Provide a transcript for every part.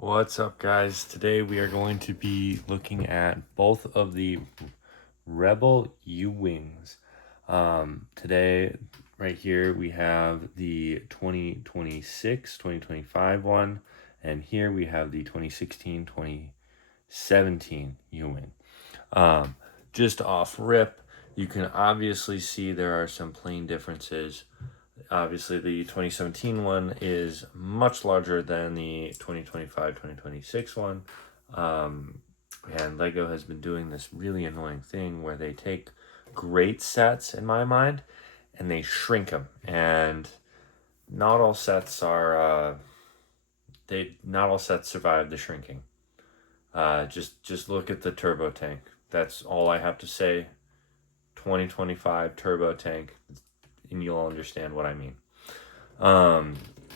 What's up, guys? Today we are going to be looking at both of the Rebel U-Wings. Today, right here, we have the 2026, 2025 one, and here we have the 2016, 2017 U-Wing. Just off rip, you can obviously see there are some plain differences. Obviously, the 2017 one is much larger than the 2025, 2026 one. And Lego has been doing this really annoying thing where they take great sets, in my mind, and they shrink them. And not all sets are, not all sets survive the shrinking. Just look at the turbo tank. That's all I have to say. 2025 turbo tank, and you'll understand what I mean.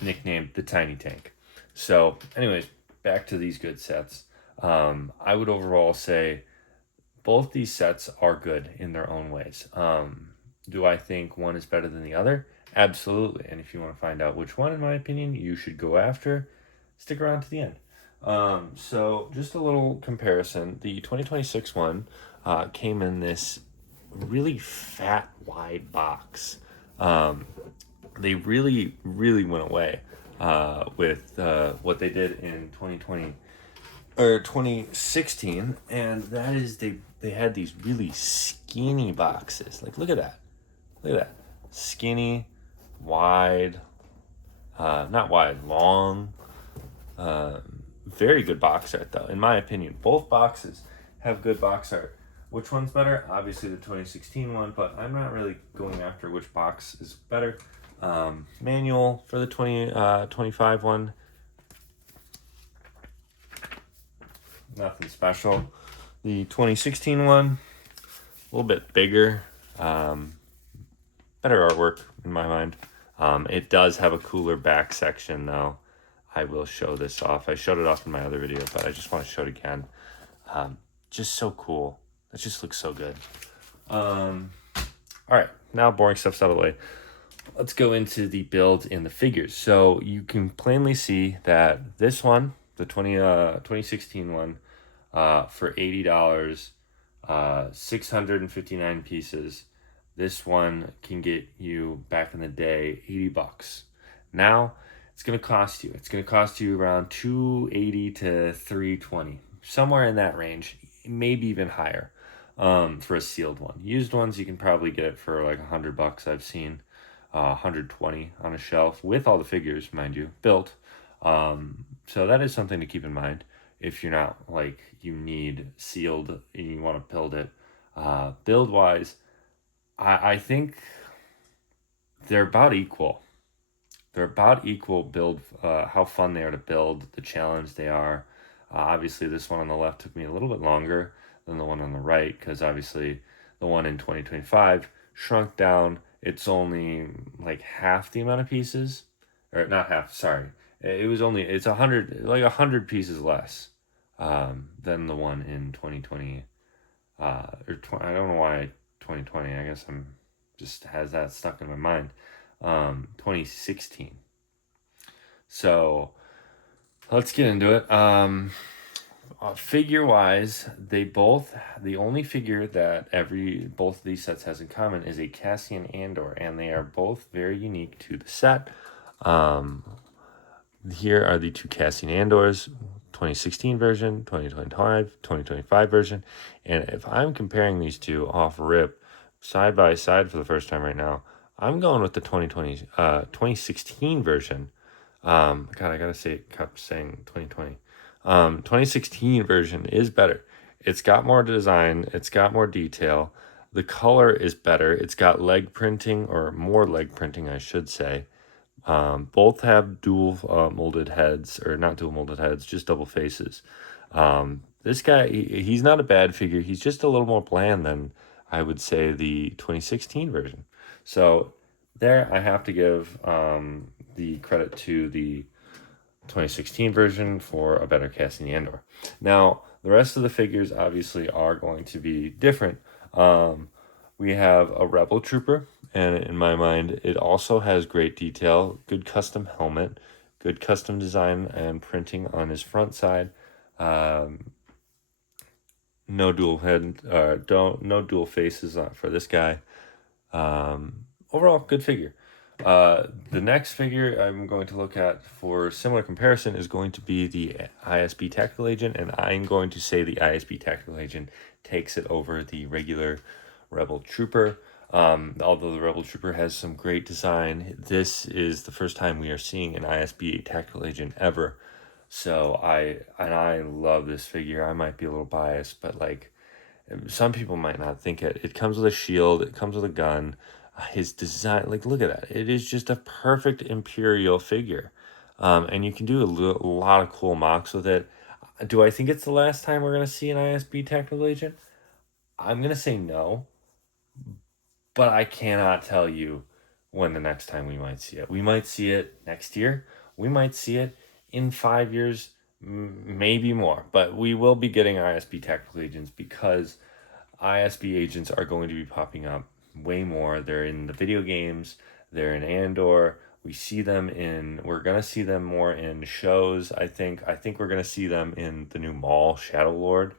Nicknamed the Tiny Tank. So, anyways, back to these good sets. I would overall say both these sets are good in their own ways. Do I think one is better than the other? Absolutely. And if you want to find out which one, in my opinion, you should go after, stick around to the end. So, just a little comparison. The 2026 one came in this really fat, wide box. They really went away with what they did in 2020 or 2016, and that is they had these really skinny boxes. Like, look at that, skinny, wide, not wide, long. Very good box art, though, in my opinion. Both boxes have good box art. Which one's better? Obviously the 2016 one, but I'm not really going after which box is better. Manual for the 2025 one. Nothing special. The 2016 one, a little bit bigger. Better artwork in my mind. It does have a cooler back section, though. I will show this off. I showed it off in my other video, but I just want to show it again. Just so cool. It just looks so good. All right, now boring stuff's out of the way. Let's go into the build in the figures. So you can plainly see that this one, the 2016 one, for $80, 659 pieces. This one can get you, back in the day, $80. Now it's gonna cost you. It's gonna cost you around $280 to $320, somewhere in that range, maybe even higher. For a sealed one. Used ones, you can probably get it for like $100. I've seen 120 on a shelf with all the figures, mind you, built. So that is something to keep in mind if you're not like you need sealed and you want to build it. Build wise, I think they're about equal. They're about equal build, how fun they are to build, the challenge they are. Obviously, this one on the left took me a little bit longer than the one on the right, because obviously the one in 2025 shrunk down. It's only like half the amount of pieces, or not half, sorry. It's 100 pieces less than the one in 2020. I don't know why 2020, I guess I'm just has that stuck in my mind. 2016. So let's get into it. Figure wise, the only figure that both of these sets has in common is a Cassian Andor, and they are both very unique to the set. Here are the two Cassian Andors, 2016 version, 2025 version. And if I'm comparing these two off rip, side by side for the first time right now, I'm going with the 2016 version. God, I gotta say, kept saying 2020. 2016 version is better. It's got more design. It's got more detail. The color is better. It's got leg printing, or more leg printing, I should say. Both have dual molded heads, or not dual molded heads, just double faces. This guy, he's not a bad figure. He's just a little more bland than, I would say, the 2016 version. So there, I have to give the credit to the 2016 version for a better Cassian Andor. Now, the rest of the figures obviously are going to be different. We have a Rebel Trooper, and in my mind, it also has great detail, good custom helmet, good custom design and printing on his front side. No dual head, no dual faces for this guy. Overall, good figure. The next figure I'm going to look at for similar comparison is going to be the ISB Tactical Agent, and I'm going to say the ISB Tactical Agent takes it over the regular Rebel Trooper. Although the Rebel Trooper has some great design, this is the first time we are seeing an ISB Tactical Agent ever. So I love this figure. I might be a little biased, but like some people might not think it. It comes with a shield. It comes with a gun. His design, like, look at that. It is just a perfect Imperial figure. And you can do a lot of cool mocks with it. Do I think it's the last time we're going to see an ISB Tactical Agent? I'm going to say no. But I cannot tell you when the next time we might see it. We might see it next year. We might see it in 5 years, maybe more. But we will be getting ISB Tactical Agents because ISB agents are going to be popping up way more. They're in the video games. They're in Andor. We're going to see them more in shows, I think. I think we're going to see them in the new Maul Shadow Lord.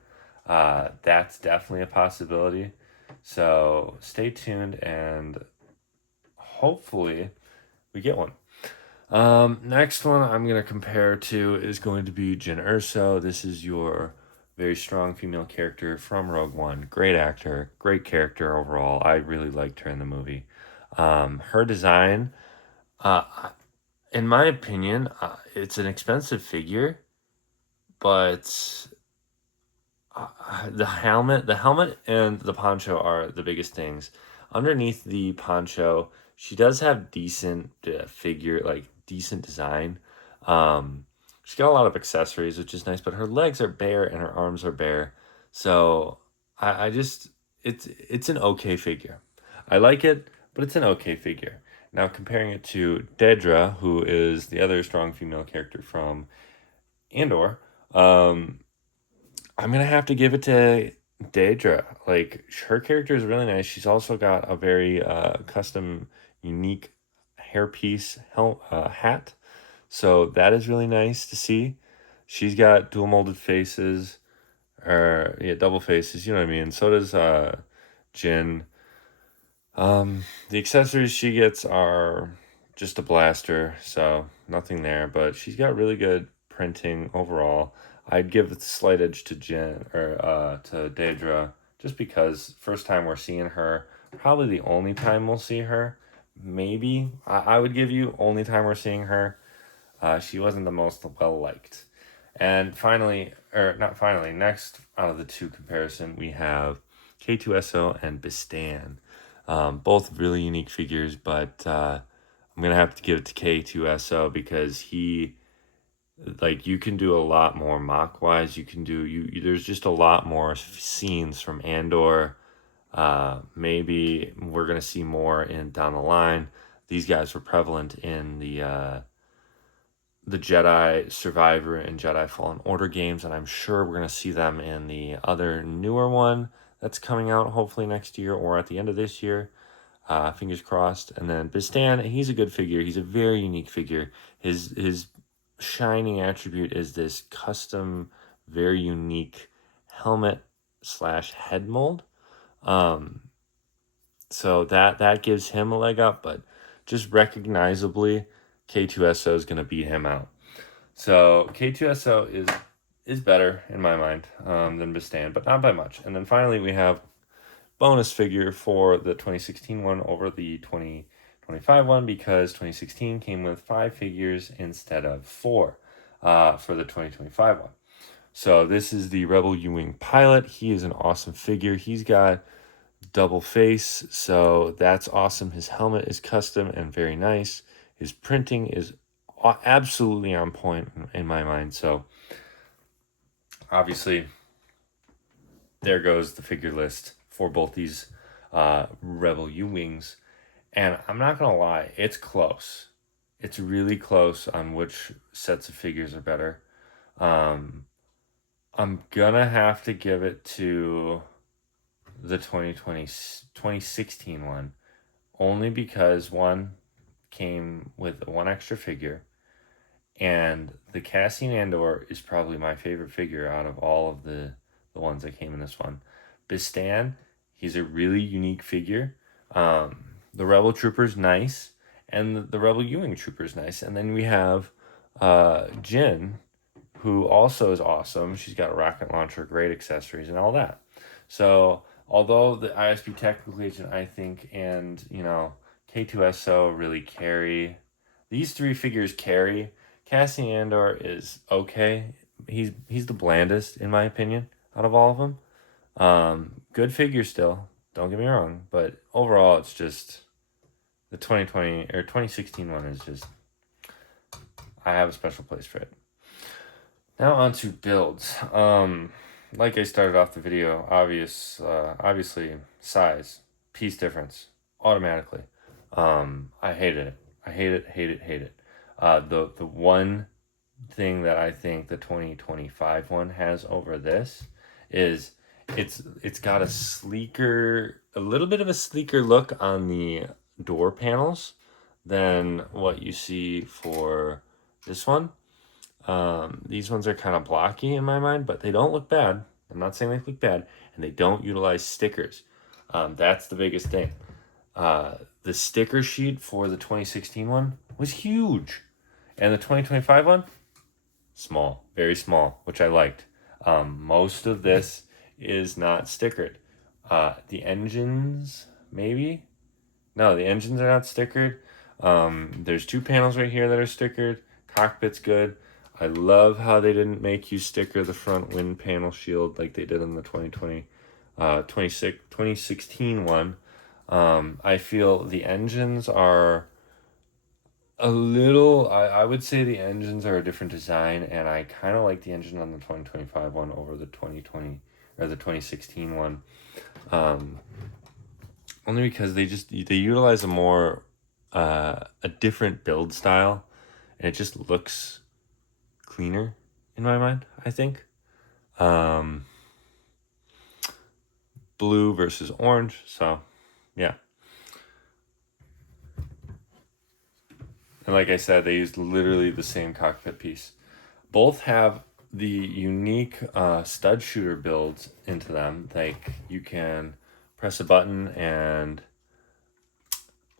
That's definitely a possibility. So stay tuned and hopefully we get one. Next one I'm going to compare to is going to be Jyn Erso. This is your very strong female character from Rogue One. Great actor, great character overall. I really liked her in the movie. Her design, uh, in my opinion, it's an expensive figure, but the helmet and the poncho are the biggest things. Underneath the poncho, she does have decent figure, like decent design. She's got a lot of accessories, which is nice, but her legs are bare and her arms are bare. So I just it's an okay figure. I like it, but it's an okay figure. Now comparing it to Dedra, who is the other strong female character from Andor, I'm gonna have to give it to Daedra. Like her character is really nice. She's also got a very custom, unique hairpiece hat. So that is really nice to see. She's got dual molded faces, or yeah, double faces. You know what I mean. So does Jin. The accessories she gets are just a blaster, so nothing there. But she's got really good printing overall. I'd give the slight edge to Jen or to Daedra just because first time we're seeing her, probably the only time we'll see her. Maybe I would give you only time we're seeing her. She wasn't the most well liked. And finally, or not finally, next out of the two comparison, we have K2SO and Bistan. Both really unique figures, but I'm gonna have to give it to K2SO because you can do a lot more mock wise. You can do there's just a lot more scenes from Andor. Maybe we're gonna see more in down the line. These guys were prevalent in the Jedi Survivor and Jedi Fallen Order games, and I'm sure we're going to see them in the other newer one that's coming out hopefully next year or at the end of this year. Fingers crossed. And then Bistan, he's a good figure. He's a very unique figure. His shining attribute is this custom, very unique helmet slash head mold. So that gives him a leg up, but just recognizably, K2SO is going to beat him out. So K2SO is better in my mind than Bistan, but not by much. And then finally we have bonus figure for the 2016 one over the 2025 one because 2016 came with 5 figures instead of 4 for the 2025 one. So this is the Rebel U-Wing pilot. He is an awesome figure. He's got double face, so that's awesome. His helmet is custom and very nice. His printing is absolutely on point in my mind. So obviously there goes the figure list for both these Rebel U-Wings. And I'm not going to lie, it's close. It's really close on which sets of figures are better. I'm going to have to give it to the 2016 one. Only because one came with one extra figure. And the Cassian Andor is probably my favorite figure out of all of the ones that came in this one. Bistan, he's a really unique figure. The Rebel Trooper's nice, and the Rebel Ewing Trooper's nice. And then we have Jin, who also is awesome. She's got a rocket launcher, great accessories, and all that. So, although the ISB Technical Agent, I think, and, K2SO really carry, these three figures carry. Cassian Andor is okay. He's the blandest, in my opinion, out of all of them. Good figure still, don't get me wrong, but overall, it's just the 2020 or 2016 one is just, I have a special place for it. Now on to builds. Like I started off the video, obviously size, piece difference, automatically. I hated it. I hate it. The one thing that I think the 2025 one has over this is it's got a little bit of a sleeker look on the door panels than what you see for this one. These ones are kind of blocky in my mind, but they don't look bad. I'm not saying they look bad, and they don't utilize stickers. That's the biggest thing. The sticker sheet for the 2016 one was huge, and the 2025 one, small, very small, which I liked. Most of this is not stickered. The engines, maybe? No, the engines are not stickered. There's two panels right here that are stickered. Cockpit's good. I love how they didn't make you sticker the front wind panel shield like they did in the 2016 one. I feel the engines are a little, I would say the engines are a different design, and I kind of like the engine on the 2025 one over the 2020 or the 2016 one. Only because they utilize a different build style, and it just looks cleaner in my mind, I think. Blue versus orange, so yeah. And like I said, they used literally the same cockpit piece. Both have the unique stud shooter builds into them. Like, you can press a button and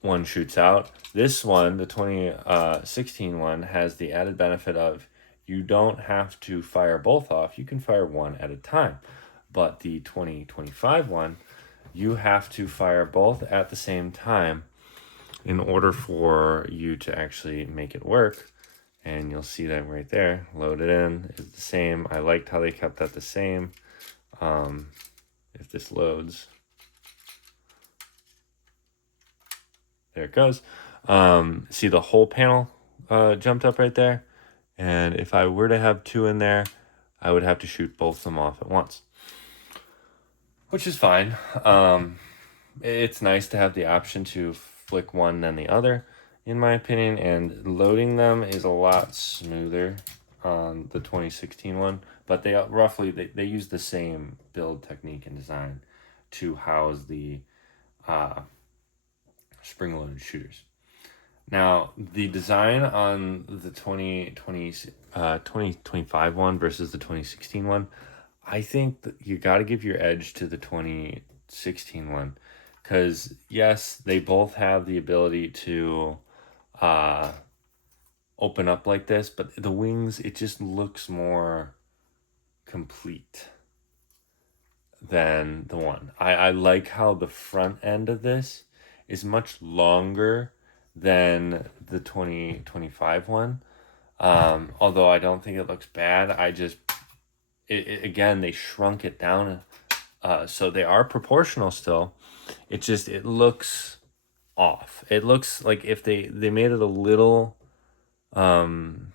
one shoots out. This one, the 2016 one, has the added benefit of you don't have to fire both off. You can fire one at a time. But the 2025 one, you have to fire both at the same time in order for you to actually make it work. And you'll see that right there. Load it in is the same. I liked how they kept that the same. If this loads, there it goes. See the whole panel jumped up right there. And if I were to have two in there, I would have to shoot both of them off at once, which is fine. It's nice to have the option to flick one then the other, in my opinion, and loading them is a lot smoother on the 2016 one, but they use the same build technique and design to house the spring-loaded shooters. Now, the design on the 2025 one versus the 2016 one, I think that you got to give your edge to the 2016 one, because yes, they both have the ability to open up like this, but the wings, it just looks more complete than the one. I like how the front end of this is much longer than the 2025 one. Although I don't think it looks bad. Again, they shrunk it down. So they are proportional still. It looks off. It looks like if they made it a little more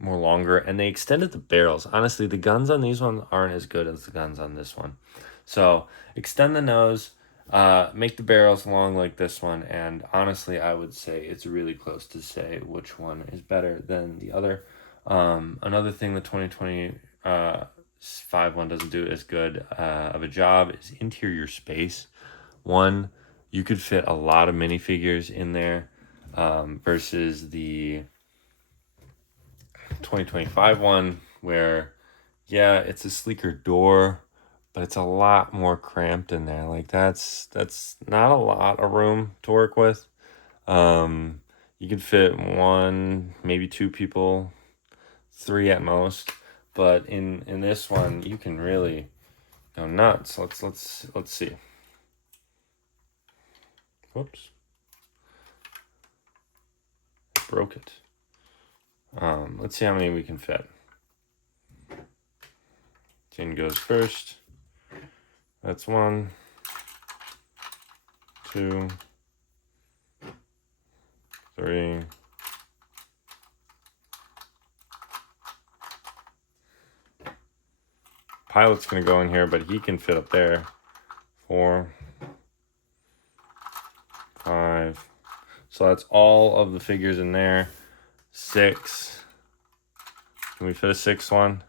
longer, and they extended the barrels. Honestly, the guns on these ones aren't as good as the guns on this one. So extend the nose, make the barrels long like this one, and honestly, I would say it's really close to say which one is better than the other. Another thing the 2025 one doesn't do as good of a job is interior space. One, you could fit a lot of minifigures in there versus the 2025 one where, yeah, it's a sleeker door, but it's a lot more cramped in there. Like that's not a lot of room to work with. You could fit one, maybe two people, three at most. But in this one, you can really go nuts. Let's see. Whoops, broke it. Let's see how many we can fit. Tin goes first. That's 1, 2, 3. Pilot's gonna go in here, but he can fit up there. 4, 5. So that's all of the figures in there. 6. Can we fit a 6th one?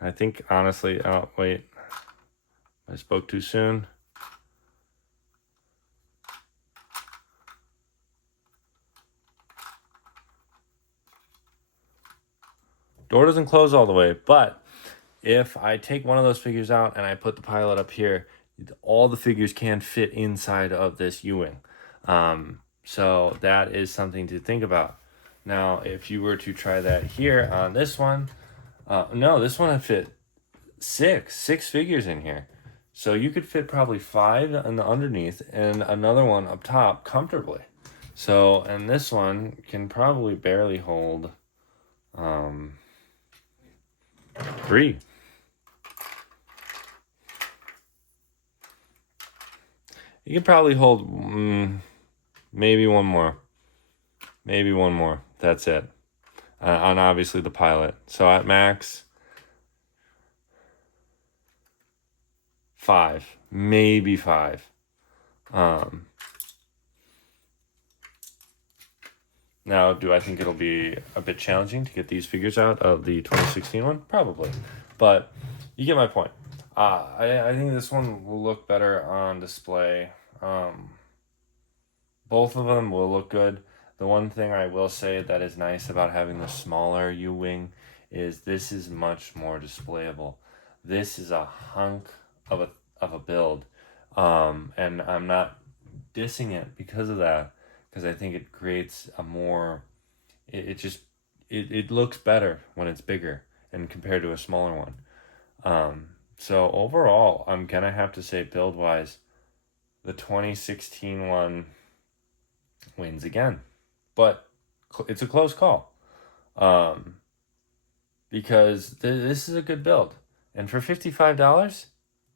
I think honestly, oh wait, I spoke too soon. Door doesn't close all the way, but if I take one of those figures out and I put the pilot up here, all the figures can fit inside of this U-wing. So that is something to think about. Now, if you were to try that here on this one, no, this one I fit six figures in here. So you could fit probably 5 on the underneath and another one up top comfortably. So, and this one can probably barely hold 3. You could probably hold maybe one more. Maybe one more. That's it. On obviously the pilot. So at max, 5. Maybe 5. Now, do I think it'll be a bit challenging to get these figures out of the 2016 one? Probably. But you get my point. I think this one will look better on display. Both of them will look good. The one thing I will say that is nice about having the smaller U-wing is this is much more displayable. This is a hunk of a build. And I'm not dissing it because of that, because I think it creates a more, it looks better when it's bigger and compared to a smaller one. So overall, I'm gonna have to say build wise, the 2016 one wins again, but it's a close call. Because this is a good build, and for $55,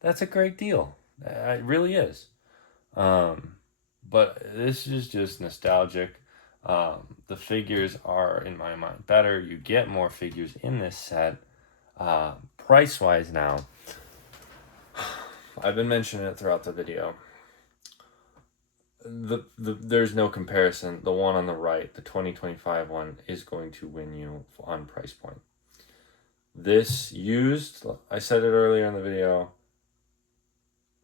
that's a great deal. It really is. But this is just nostalgic. The figures are, in my mind, better. You get more figures in this set. Price-wise now, I've been mentioning it throughout the video. There's no comparison. The one on the right, the 2025 one, is going to win you on price point. This used, I said it earlier in the video,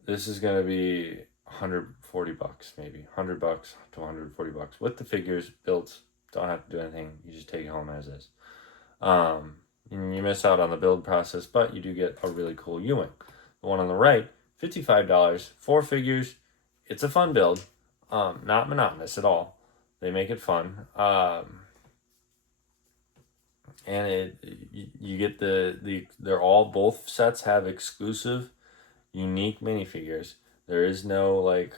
this is going to be $140 maybe, $100 to $140 with the figures built. Don't have to do anything. You just take it home as is. You miss out on the build process, but you do get a really cool U-wing. The one on the right, $55, 4 figures. It's a fun build. Not monotonous at all. They make it fun. And you get they're all, both sets have exclusive, unique minifigures. There is no like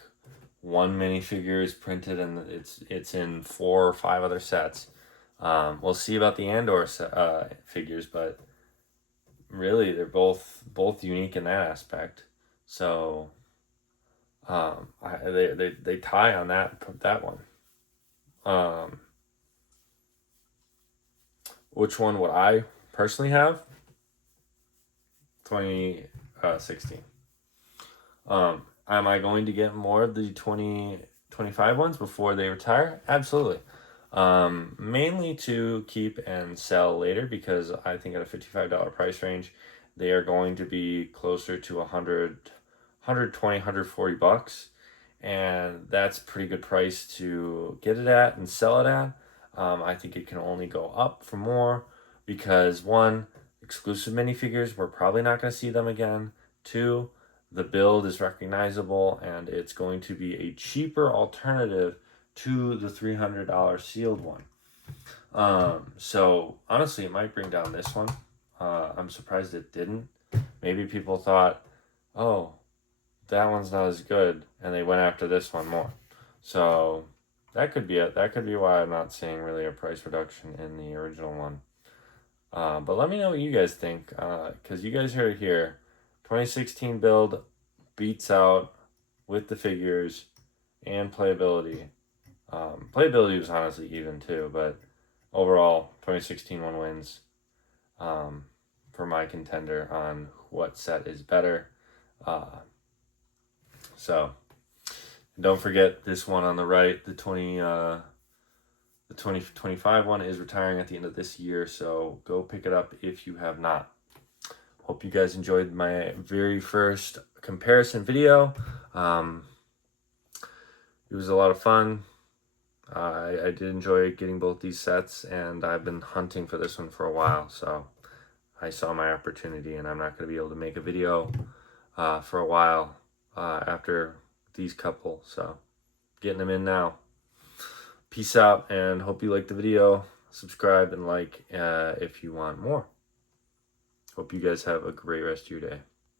one minifigure is printed and it's in 4 or 5 other sets. We'll see about the Andor figures, but really they're both unique in that aspect. So they tie on that one. Which one would I personally have? 2016. Am I going to get more of the 2025 ones before they retire? Absolutely. Mainly to keep and sell later, because I think at a $55 price range, they are going to be closer to 120, $140. And that's a pretty good price to get it at and sell it at. I think it can only go up for more. because one, exclusive minifigures, we're probably not going to see them again. Two, the build is recognizable and it's going to be a cheaper alternative to the $300 sealed one. So honestly, it might bring down this one. I'm surprised it didn't. Maybe people thought, oh, that one's not as good, and they went after this one more. So that could be it. That could be why I'm not seeing really a price reduction in the original one. But let me know what you guys think, because you guys heard it here. 2016 build beats out with the figures and playability. Playability was honestly even too, but overall, 2016 one wins for my contender on what set is better. So don't forget this one on the right, the 2025 one is retiring at the end of this year, so go pick it up if you have not. Hope you guys enjoyed my very first comparison video. It was a lot of fun. I did enjoy getting both these sets, and I've been hunting for this one for a while, so I saw my opportunity, and I'm not going to be able to make a video for a while after these couple, so getting them in now. Peace out, and hope you liked the video. Subscribe and like if you want more. Hope you guys have a great rest of your day.